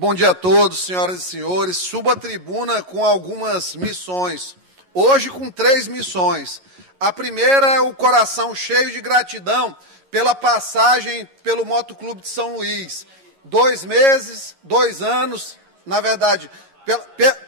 Bom dia a todos, senhoras e senhores. Subo à tribuna com algumas missões. Hoje com 3 missões. A primeira é o coração cheio de gratidão pela passagem pelo Motoclube de São Luís. 2 meses, 2 anos, na verdade,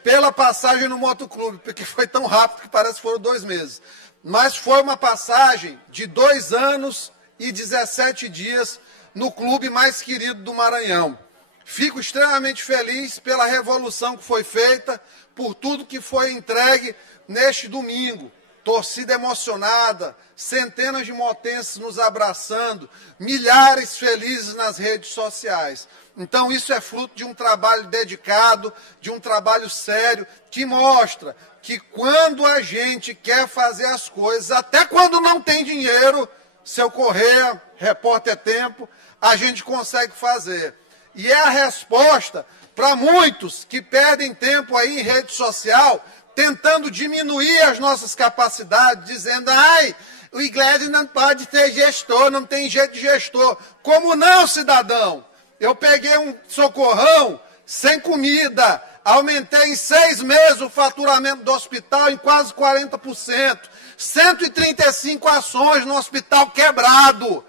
pela passagem no Motoclube, porque foi tão rápido que parece que foram 2 meses. Mas foi uma passagem de 2 anos e 17 dias no clube mais querido do Maranhão. Fico extremamente feliz pela revolução que foi feita, por tudo que foi entregue neste domingo. Torcida emocionada, centenas de motenses nos abraçando, milhares felizes nas redes sociais. Então isso é fruto de um trabalho dedicado, de um trabalho sério, que mostra que quando a gente quer fazer as coisas, até quando não tem dinheiro, seu Correia, Repórter Tempo, a gente consegue fazer. E é a resposta para muitos que perdem tempo aí em rede social, tentando diminuir as nossas capacidades, dizendo, ai, o Iglesias não pode ser gestor, não tem jeito de gestor. Como não, cidadão? Eu peguei um socorrão sem comida, aumentei em 6 meses o faturamento do hospital em quase 40%, 135 ações no hospital quebrado.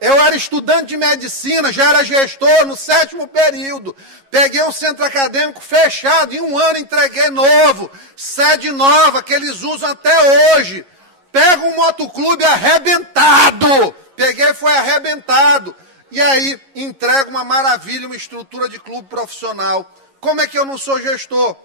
Eu era estudante de medicina, já era gestor no 7º período. Peguei um centro acadêmico fechado, em 1 ano entreguei novo, sede nova, que eles usam até hoje. Pego um motoclube arrebentado, peguei e foi arrebentado. E aí entrego uma maravilha, uma estrutura de clube profissional. Como é que eu não sou gestor?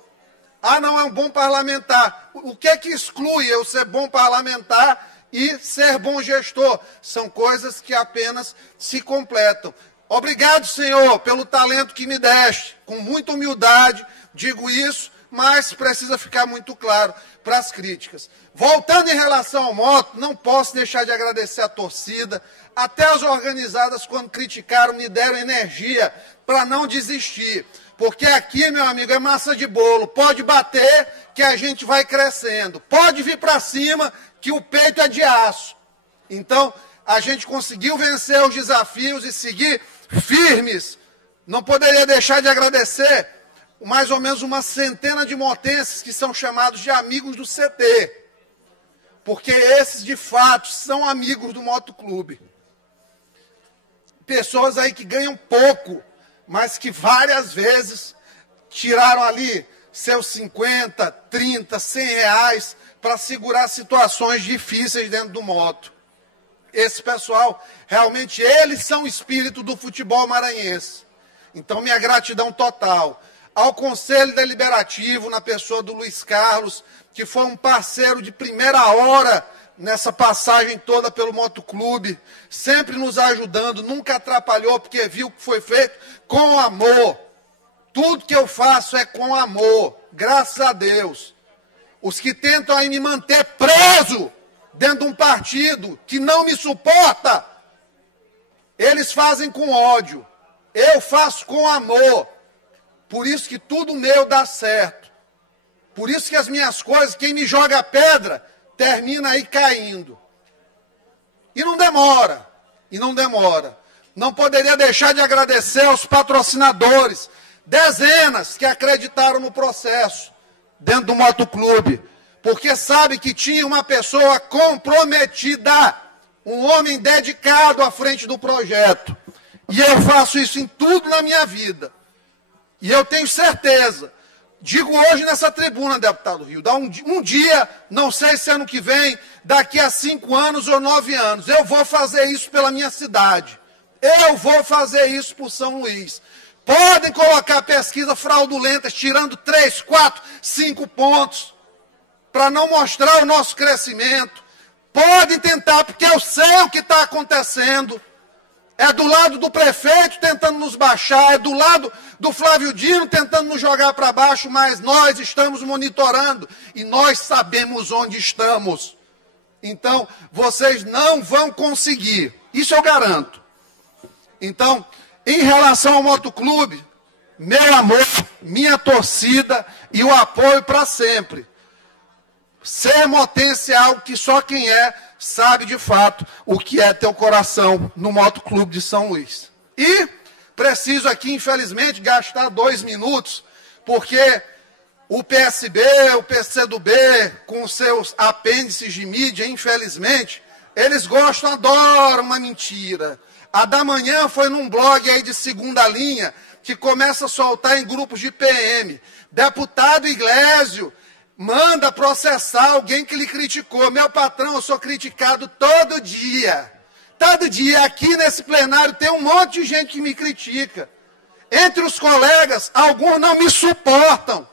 Ah, não, é um bom parlamentar. O que é que exclui eu ser bom parlamentar e ser bom gestor? São coisas que apenas se completam. Obrigado, Senhor, pelo talento que me deste. Com muita humildade, digo isso, mas precisa ficar muito claro para as críticas. Voltando em relação ao moto, não posso deixar de agradecer a torcida, até as organizadas, quando criticaram, me deram energia para não desistir. Porque aqui, meu amigo, é massa de bolo. Pode bater que a gente vai crescendo. Pode vir para cima que o peito é de aço. Então, a gente conseguiu vencer os desafios e seguir firmes. Não poderia deixar de agradecer mais ou menos uma centena de motenses que são chamados de amigos do CT. Porque esses, de fato, são amigos do motoclube. Pessoas aí que ganham pouco, mas que várias vezes tiraram ali seus 50, 30, 100 reais para segurar situações difíceis dentro do moto. Esse pessoal, realmente, eles são o espírito do futebol maranhense. Então, minha gratidão total ao Conselho Deliberativo, na pessoa do Luiz Carlos, que foi um parceiro de primeira hora nessa passagem toda pelo motoclube, sempre nos ajudando, nunca atrapalhou, porque viu que foi feito com amor. Tudo que eu faço é com amor, graças a Deus. Os que tentam aí me manter preso dentro de um partido que não me suporta, eles fazem com ódio. Eu faço com amor. Por isso que tudo meu dá certo. Por isso que as minhas coisas, quem me joga pedra, termina aí caindo. E não demora. E não demora. Não poderia deixar de agradecer aos patrocinadores, dezenas que acreditaram no processo dentro do motoclube, porque sabe que tinha uma pessoa comprometida, um homem dedicado à frente do projeto. E eu faço isso em tudo na minha vida. E eu tenho certeza, digo hoje nessa tribuna, deputado Rio, um dia, não sei se ano que vem, daqui a 5 anos ou 9 anos, eu vou fazer isso pela minha cidade. Eu vou fazer isso por São Luís. Podem colocar pesquisas fraudulentas, tirando 3, 4, 5 pontos, para não mostrar o nosso crescimento. Podem tentar, porque eu sei o que está acontecendo. É do lado do prefeito tentando nos baixar, é do lado do Flávio Dino tentando nos jogar para baixo, mas nós estamos monitorando e nós sabemos onde estamos. Então, vocês não vão conseguir, isso eu garanto. Então, em relação ao motoclube, meu amor, minha torcida e o apoio para sempre. Ser motense é algo que só quem é sabe de fato o que é ter o coração no Motoclube de São Luís. E preciso aqui, infelizmente, gastar 2 minutos, porque o PSB, o PCdoB, com seus apêndices de mídia, infelizmente, eles gostam, adoram uma mentira. A da manhã foi num blog aí de segunda linha, que começa a soltar em grupos de PM. Deputado Iglesio manda processar alguém que lhe criticou. Meu patrão, eu sou criticado todo dia. Todo dia aqui nesse plenário tem um monte de gente que me critica. Entre os colegas, alguns não me suportam.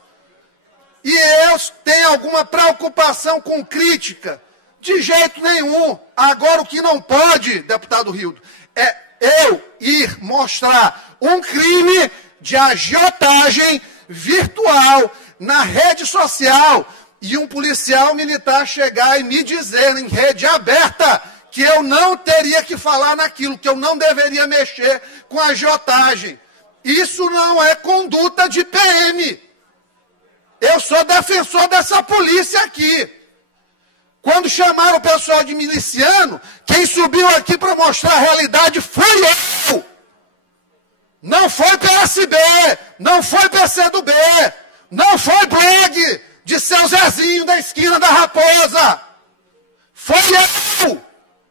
E eu tenho alguma preocupação com crítica? De jeito nenhum. Agora, o que não pode, deputado Rildo, é eu ir mostrar um crime de agiotagem virtual na rede social e um policial militar chegar e me dizer em rede aberta que eu não teria que falar naquilo, que eu não deveria mexer com agiotagem. Isso não é conduta de PM. Eu sou defensor dessa polícia aqui. Quando chamaram o pessoal de miliciano, quem subiu aqui para mostrar a realidade fui eu. Não foi PSB, não foi PCdoB, não foi blog de seu Zezinho da esquina da Raposa. Foi eu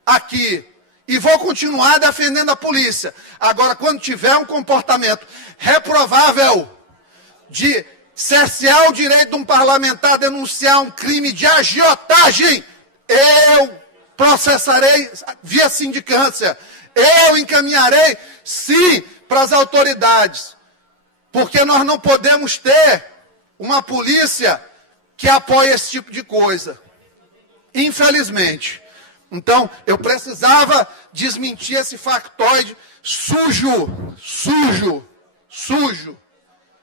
aqui. E vou continuar defendendo a polícia. Agora, quando tiver um comportamento reprovável de cercear o direito de um parlamentar a denunciar um crime de agiotagem, eu processarei via sindicância. Eu encaminharei, sim, para as autoridades. Porque nós não podemos ter uma polícia que apoie esse tipo de coisa. Infelizmente. Então, eu precisava desmentir esse factoide sujo.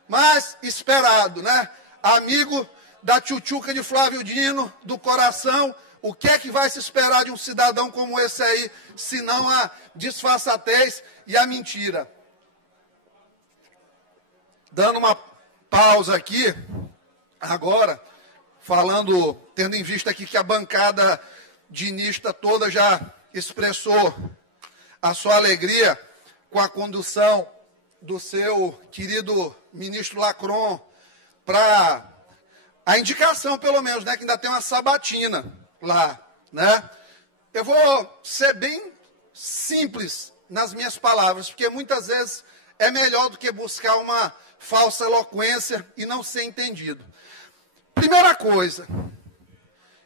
Mas esperado, né? Amigo da tchutchuca de Flávio Dino, do coração, o que é que vai se esperar de um cidadão como esse aí, se não a disfarçatez e a mentira? Dando uma pausa aqui, agora, falando, tendo em vista aqui que a bancada dinista toda já expressou a sua alegria com a condução do seu querido ministro Lacron para a indicação, pelo menos, né, que ainda tem uma sabatina lá, né? Eu vou ser bem simples nas minhas palavras, porque muitas vezes é melhor do que buscar uma falsa eloquência e não ser entendido. Primeira coisa,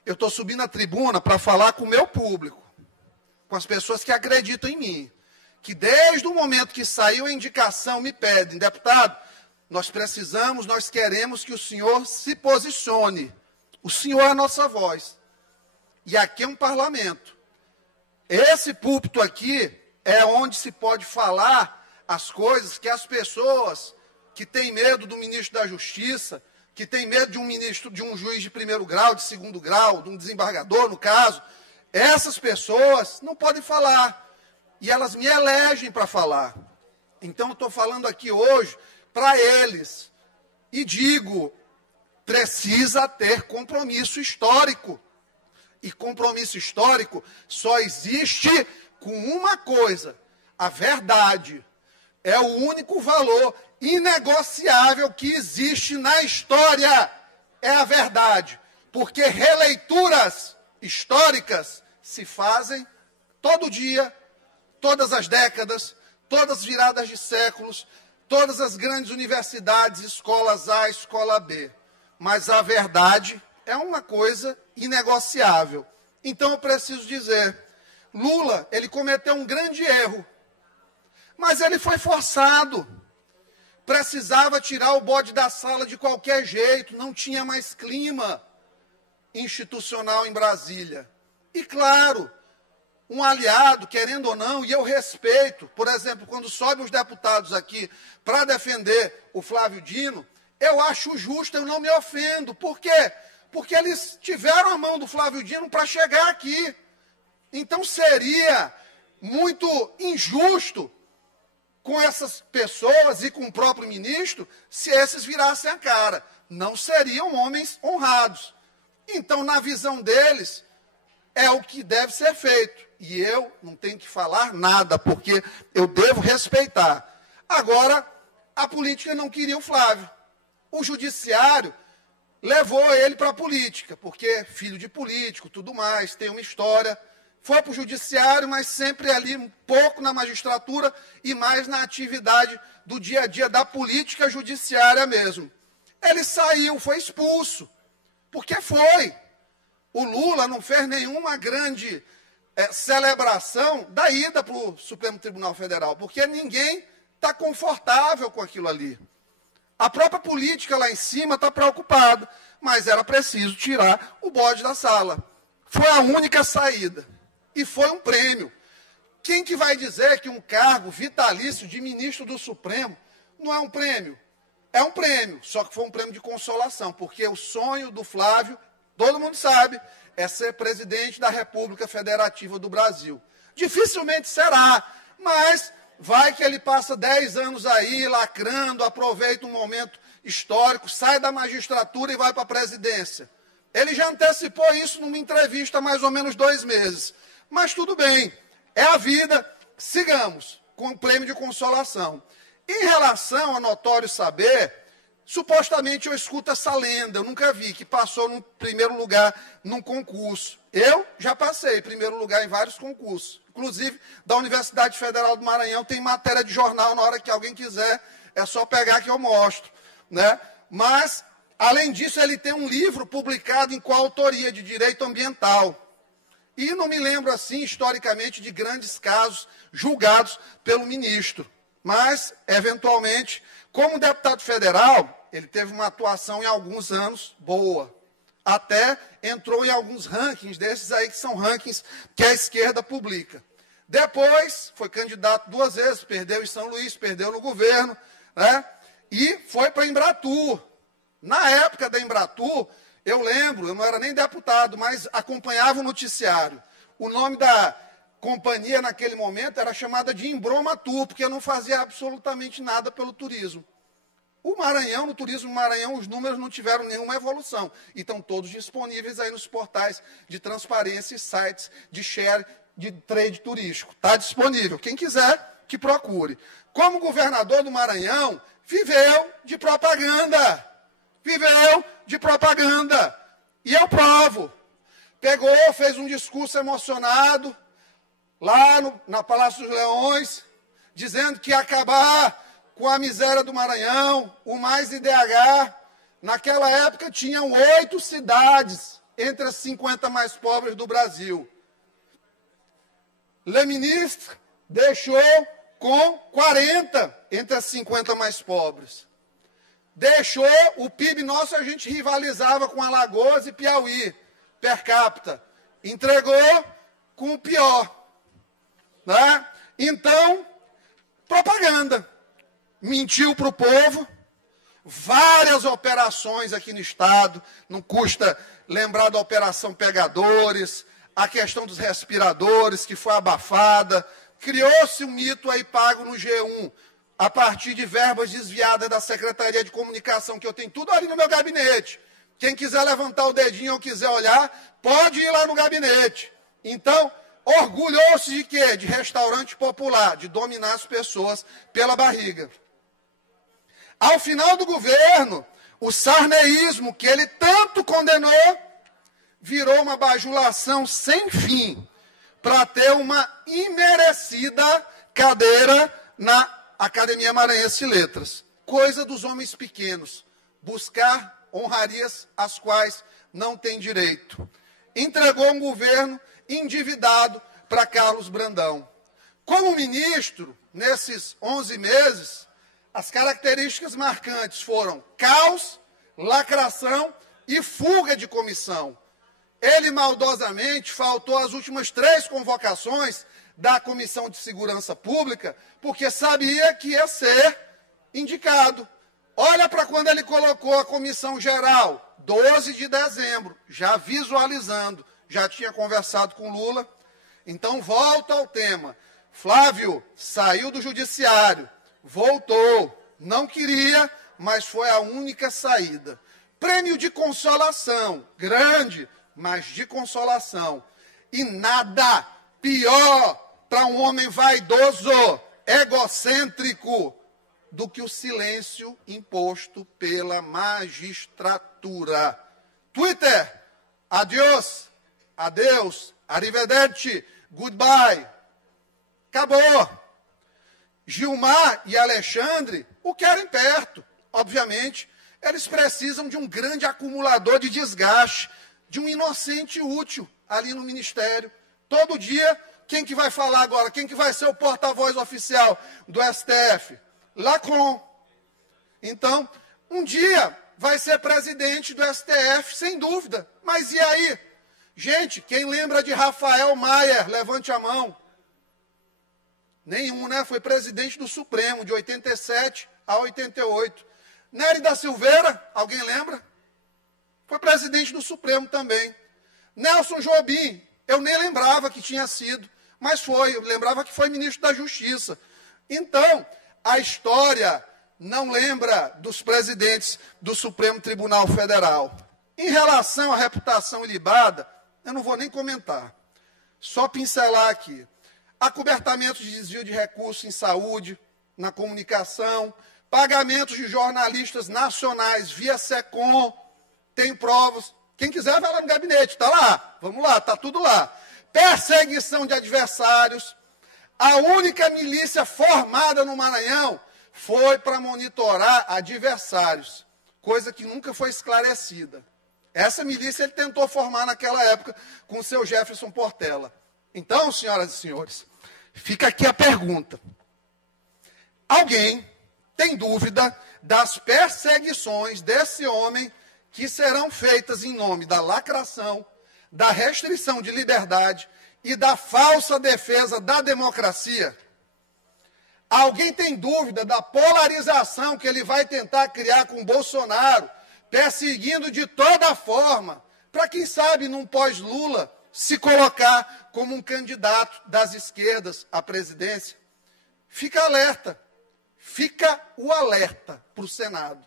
eu estou subindo a tribuna para falar com o meu público, com as pessoas que acreditam em mim, que desde o momento que saiu a indicação me pedem, deputado, nós queremos que o senhor se posicione. O senhor é a nossa voz. E aqui é um parlamento. Esse púlpito aqui é onde se pode falar as coisas que as pessoas que têm medo do ministro da Justiça, que têm medo de um ministro, de um juiz de primeiro grau, de segundo grau, de um desembargador, no caso, essas pessoas não podem falar. E elas me elegem para falar. Então, eu estou falando aqui hoje para eles. E digo, precisa ter compromisso histórico. E compromisso histórico só existe com uma coisa: a verdade. É o único valor inegociável que existe na história. É a verdade. Porque releituras históricas se fazem todo dia, todas as décadas, todas as viradas de séculos, todas as grandes universidades, escolas A, escola B. Mas a verdade é uma coisa inegociável. Então eu preciso dizer, Lula, ele cometeu um grande erro, mas ele foi forçado. Precisava tirar o bode da sala de qualquer jeito, não tinha mais clima institucional em Brasília. E claro, um aliado, querendo ou não, e eu respeito, por exemplo, quando sobem os deputados aqui para defender o Flávio Dino, eu acho justo, eu não me ofendo. Por quê? Porque eles tiveram a mão do Flávio Dino para chegar aqui. Então seria muito injusto com essas pessoas e com o próprio ministro se esses virassem a cara. Não seriam homens honrados. Então, na visão deles, é o que deve ser feito. E eu não tenho que falar nada, porque eu devo respeitar. Agora, a política não queria o Flávio. O judiciário levou ele para a política, porque filho de político, tudo mais, tem uma história. Foi para o judiciário, mas sempre ali um pouco na magistratura e mais na atividade do dia a dia da política judiciária mesmo. Ele saiu, foi expulso, porque foi. O Lula não fez nenhuma grande celebração da ida para o Supremo Tribunal Federal, porque ninguém está confortável com aquilo ali. A própria política lá em cima está preocupada, mas era preciso tirar o bode da sala. Foi a única saída. E foi um prêmio. Quem que vai dizer que um cargo vitalício de ministro do Supremo não é um prêmio? É um prêmio, só que foi um prêmio de consolação, porque o sonho do Flávio, todo mundo sabe, é ser presidente da República Federativa do Brasil. Dificilmente será, mas vai que ele passa 10 anos aí lacrando, aproveita um momento histórico, sai da magistratura e vai para a presidência. Ele já antecipou isso numa entrevista há mais ou menos 2 meses. Mas tudo bem, é a vida, sigamos, com o prêmio de consolação. Em relação a Notório Saber, supostamente eu escuto essa lenda, eu nunca vi, que passou no primeiro lugar num concurso. Eu já passei em primeiro lugar em vários concursos, inclusive da Universidade Federal do Maranhão, tem matéria de jornal, na hora que alguém quiser, é só pegar que eu mostro, né? Mas, além disso, ele tem um livro publicado em coautoria de direito ambiental. E não me lembro, assim, historicamente, de grandes casos julgados pelo ministro. Mas, eventualmente, como deputado federal, ele teve uma atuação em alguns anos boa. Até entrou em alguns rankings, desses aí que são rankings que a esquerda publica. Depois, foi candidato 2 vezes, perdeu em São Luís, perdeu no governo, né? E foi para a Embratur. Na época da Embratur, eu lembro, eu não era nem deputado, mas acompanhava o noticiário. O nome da companhia naquele momento era chamada de Embromatur, porque não fazia absolutamente nada pelo turismo. O Maranhão, no turismo Maranhão, os números não tiveram nenhuma evolução. E estão todos disponíveis aí nos portais de transparência e sites de share, de trade turístico. Está disponível. Quem quiser, que procure. Como governador do Maranhão, viveu de propaganda. Viveu de propaganda. E eu provo. Pegou, fez um discurso emocionado, lá na Palácio dos Leões, dizendo que ia acabar com a miséria do Maranhão, o Mais IDH. Naquela época tinham 8 cidades entre as 50 mais pobres do Brasil. Le Ministre deixou com 40 entre as 50 mais pobres. Deixou o PIB nosso, a gente rivalizava com Alagoas e Piauí, per capita. Entregou com o pior. Né? Então, propaganda. Mentiu para o povo. Várias operações aqui no Estado. Não custa lembrar da Operação Pegadores, a questão dos respiradores, que foi abafada. Criou-se um mito aí pago no G1, a partir de verbas desviadas da Secretaria de Comunicação, que eu tenho tudo ali no meu gabinete. Quem quiser levantar o dedinho ou quiser olhar, pode ir lá no gabinete. Então, orgulhou-se de quê? De restaurante popular, de dominar as pessoas pela barriga. Ao final do governo, o sarneísmo, que ele tanto condenou, virou uma bajulação sem fim para ter uma imerecida cadeira na Academia Maranhense de Letras. Coisa dos homens pequenos, buscar honrarias às quais não tem direito. Entregou um governo endividado para Carlos Brandão. Como ministro, nesses 11 meses, as características marcantes foram caos, lacração e fuga de comissão. Ele maldosamente faltou às últimas 3 convocações da Comissão de Segurança Pública, porque sabia que ia ser indicado. Olha para quando ele colocou a comissão geral, 12 de dezembro, já visualizando, já tinha conversado com Lula. Então, volta ao tema. Flávio saiu do judiciário, voltou, não queria, mas foi a única saída. Prêmio de consolação, grande, mas de consolação. E nada pior para um homem vaidoso, egocêntrico, do que o silêncio imposto pela magistratura. Twitter, adiós, adeus, arrivederci, goodbye. Acabou. Gilmar e Alexandre o querem perto. Obviamente, eles precisam de um grande acumulador de desgaste, de um inocente útil ali no ministério. Todo dia, quem que vai falar agora? Quem que vai ser o porta-voz oficial do STF? Lacron. Então, um dia vai ser presidente do STF, sem dúvida. Mas e aí? Gente, quem lembra de Rafael Maier? Levante a mão. Nenhum, né? Foi presidente do Supremo, de 87 a 88. Nery da Silveira, alguém lembra? Foi presidente do Supremo também. Nelson Jobim, eu nem lembrava que tinha sido, mas foi. Eu lembrava que foi ministro da Justiça. Então, a história não lembra dos presidentes do Supremo Tribunal Federal. Em relação à reputação ilibada, eu não vou nem comentar. Só pincelar aqui. Acobertamento de desvio de recursos em saúde, na comunicação, pagamentos de jornalistas nacionais via SECOM, tem provas. Quem quiser vai lá no gabinete, está lá. Vamos lá, está tudo lá. Perseguição de adversários. A única milícia formada no Maranhão foi para monitorar adversários, coisa que nunca foi esclarecida. Essa milícia ele tentou formar naquela época com o seu Jefferson Portela. Então, senhoras e senhores, fica aqui a pergunta. Alguém tem dúvida das perseguições desse homem que serão feitas em nome da lacração, da restrição de liberdade e da falsa defesa da democracia? Alguém tem dúvida da polarização que ele vai tentar criar com Bolsonaro, perseguindo de toda forma, para quem sabe, num pós-Lula, se colocar como um candidato das esquerdas à presidência? Fica alerta, fica o alerta para o Senado,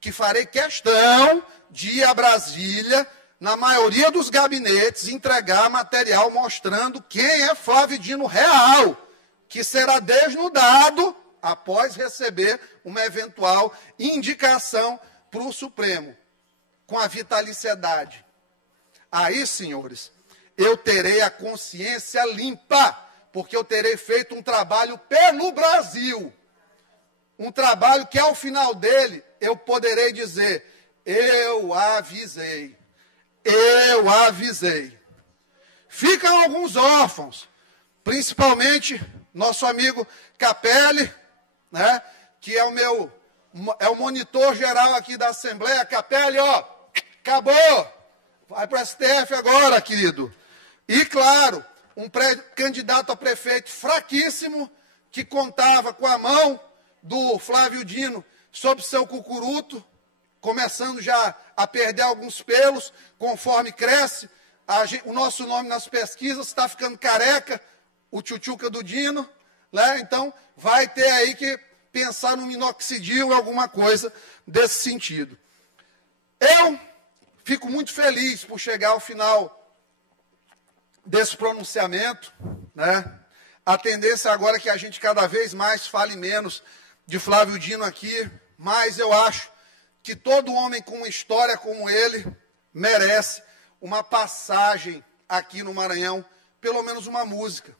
que farei questão de ir a Brasília, na maioria dos gabinetes, entregar material mostrando quem é Flávio Dino real, que será desnudado após receber uma eventual indicação para o Supremo, com a vitaliciedade. Aí, senhores, eu terei a consciência limpa, porque eu terei feito um trabalho pelo Brasil. Um trabalho que, ao final dele, eu poderei dizer, eu avisei. Eu avisei. Ficam alguns órfãos, principalmente nosso amigo Capelli, né, que é o monitor geral aqui da Assembleia. Capelli, ó, acabou. Vai para o STF agora, querido. E, claro, um candidato a prefeito fraquíssimo, que contava com a mão do Flávio Dino sob seu cucuruto, começando já a perder alguns pelos, conforme cresce. O nosso nome nas pesquisas está ficando careca, o tchutchuca do Dino, né? Então, vai ter aí que pensar no minoxidil ou alguma coisa desse sentido. Eu fico muito feliz por chegar ao final desse pronunciamento, né? A tendência agora é que a gente cada vez mais fale menos de Flávio Dino aqui, mas eu acho que todo homem com uma história como ele merece uma passagem aqui no Maranhão, pelo menos uma música.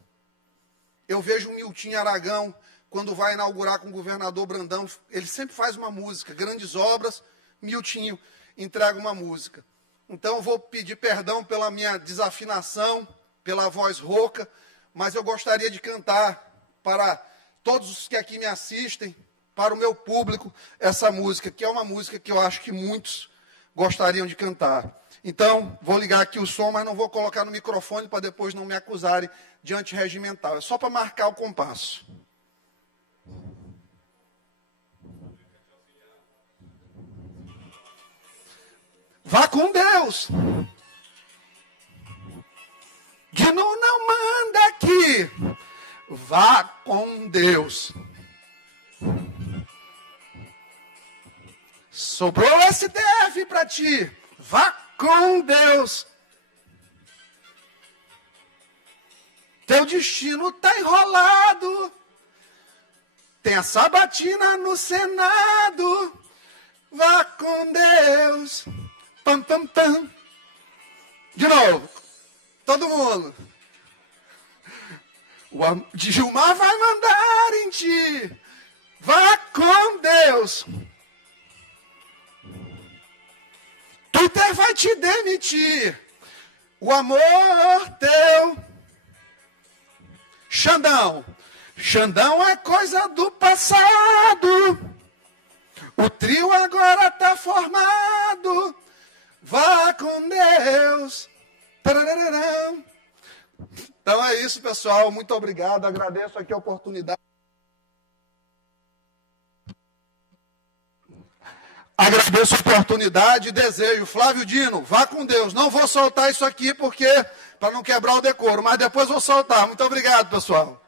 Eu vejo o Milton Aragão, quando vai inaugurar com o governador Brandão, ele sempre faz uma música, grandes obras, Milton entrega uma música. Então, eu vou pedir perdão pela minha desafinação, pela voz rouca, mas eu gostaria de cantar para todos os que aqui me assistem, para o meu público, essa música, que é uma música que eu acho que muitos gostariam de cantar. Então, vou ligar aqui o som, mas não vou colocar no microfone para depois não me acusarem de antirregimental. É só para marcar o compasso. Vá com Deus. Dino não manda aqui. Vá com Deus. Sobrou STF para ti. Vá com Deus. Teu destino está enrolado. Tem a sabatina no Senado. Vá com Deus. Pam, pam, pam. De novo. Todo mundo. O Gilmar vai mandar em ti. Vá com Deus. Twitter vai te demitir. O amor teu. Xandão. Xandão é coisa do passado. O trio agora está formado. Vá com Deus. Tarararã. Então é isso, pessoal. Muito obrigado. Agradeço aqui a oportunidade. Agradeço a oportunidade e desejo. Flávio Dino, vá com Deus. Não vou soltar isso aqui porque para não quebrar o decoro, mas depois vou soltar. Muito obrigado, pessoal.